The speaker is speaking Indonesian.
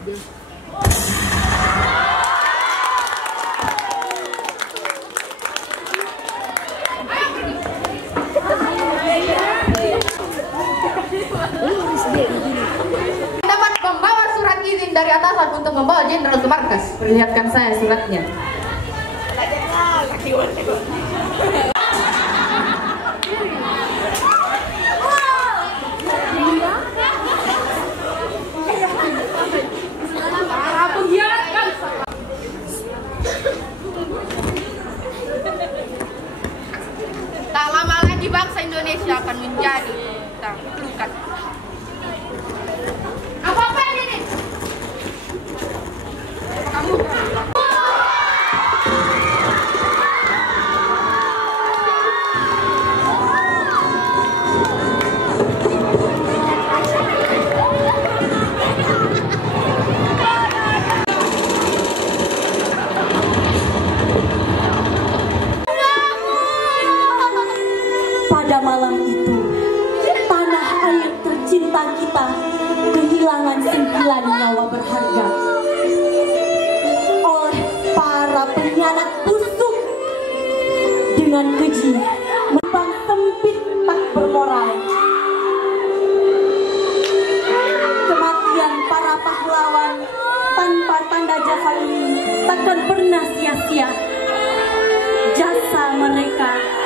Dapat membawa surat izin dari atasan untuk membawa jenderal ke markas. Perlihatkan saya suratnya. Tak lama lagi bangsa Indonesia akan menjadi pelukan. Apa ini? Kamu. Pada malam itu, tanah air tercinta kita kehilangan 9 nyawa berharga oleh para pengkhianat busuk dengan keji membang sempit tak bermoral. Kematian para pahlawan tanpa tanda jasa ini takkan pernah sia-sia. Jasa mereka